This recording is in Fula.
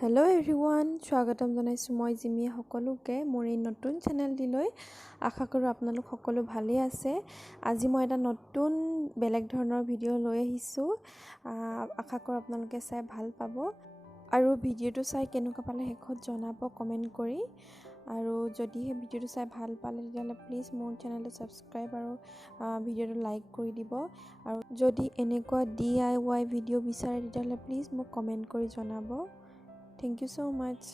Hello' everyone, স্বাগতম জনাইছোঁ মই জিমিয়ে সকলোকে মোৰ এই নতুন চেনেলটিলৈ। আশা কৰোঁ আপোনালোক সকলো ভালেই আছে। আজি মই এটা নতুন বেলেগ ধৰণৰ ভিডিঅ' লৈ আহিছোঁ। আশা কৰোঁ আপোনালোকে চাই ভাল পাব আৰু ভিডিঅ'টো চাই কেনেকুৱা পালে শেষত জনাব কমেণ্ট কৰি। আৰু যদিহে ভিডিঅ'টো চাই ভাল পালে তেতিয়াহ'লে প্লিজ মোৰ চেনেলটো ছাবস্ক্ৰাইব আৰু ভিডিঅ'টো লাইক কৰি দিব। আৰু যদি এনেকুৱা DIY ভিডিঅ' বিচাৰে তেতিয়াহ'লে প্লিজ মোক কমেণ্ট কৰি জনাব। Thank you so much.